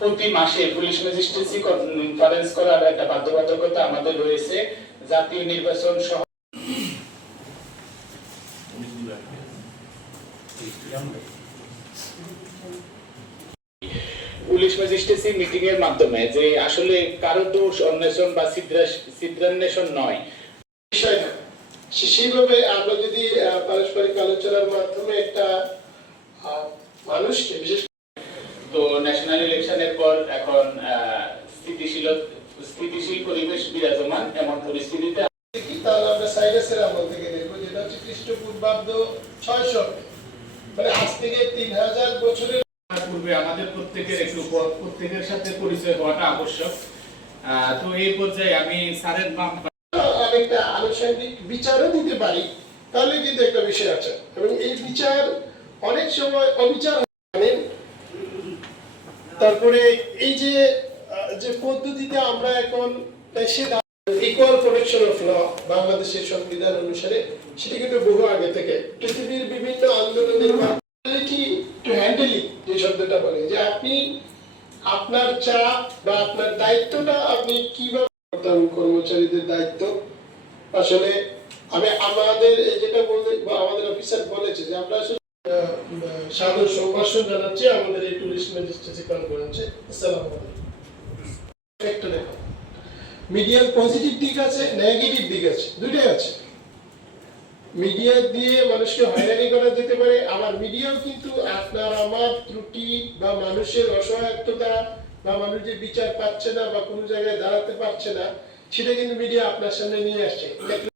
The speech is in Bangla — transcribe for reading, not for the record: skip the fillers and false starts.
প্রতি মাসে পুলিশ ম্যাজিস্ট্রেসি কনফারেন্স করার একটা বাধ্যবাধকতা আমাদের রয়েছে। জাতীয় নির্বাচন সহ পুলিশ ম্যাজিস্ট্রেসি মিটিং এর মাধ্যমে যে আসলে কারো দোষ অন্বেষণ বা ছিদ্রান্বেষণ নয়, বিষয় না। সেইভাবে আমরা যদি পারস্পরিক আলোচনার মাধ্যমে একটা মানুষকে বিশেষ তো ন্যাশনাল ইলেকশনের পর এখন স্থিতিশীল পরিবেশ বিরাজমান এমন পরিস্থিতিতে তাহলে আমরা সাইরাসের আমল থেকে দেখবো, যেটা হচ্ছে খ্রিস্টপূর্বাব্দ 600, মানে আজ থেকে 3000 বছরের পূর্বে আমাদের প্রত্যেকের সাথে পরিচয় হওয়াটা আবশ্যক। তো এই পর্যায়ে আমি স্যারের নাম অনেকটা আনুষঙ্গিক বিচারও দিতে পারি, তাহলে কিন্তু একটা বিষয় আছে। এবং এই বিচার অনেক সময় অবিচার জানেন। তারপরে এই যে পদ্ধতিতে আমরা এখন ইকুয়াল প্রোটেকশন অফ ল বাংলাদেশের সংবিধান অনুসারে, সেটা কিন্তু বহু আগে থেকে পৃথিবীর বিভিন্ন আন্দোলনের টু হ্যান্ডেল ইট, যে শব্দটা বলে, যে আপনি আপনার চাপ বা আপনার দায়িত্বটা আপনি কিভাবে কর্মচারীদের দায়িত্ব আসলে আমি আমাদের যেটা বলতে আমাদের অফিসার বলেছে যে আমরা আসলে সাদর সম্ভাষণ জানাচ্ছি আমাদের এই পুলিশ ম্যাজিস্ট্রেসি কনফারেন্সে। আসসালামু আলাইকুম। একটা দেখো, মিডিয়ার পজিটিভ দিক আছে, নেগেটিভ দিক আছে, দুটোই আছে। মিডিয়া দিয়ে মানুষকে হয়রানি করা যেতে পারে, আবার মিডিয়াও কিন্তু আপনার আমার ত্রুটি বা মানুষের অসহায়তা বা মানুষ যে বিচার পাচ্ছে না বা কোনো জায়গায় দাঁড়াতে পারছে না, সেটা কিন্তু মিডিয়া আপনার সামনে নিয়ে আসছে।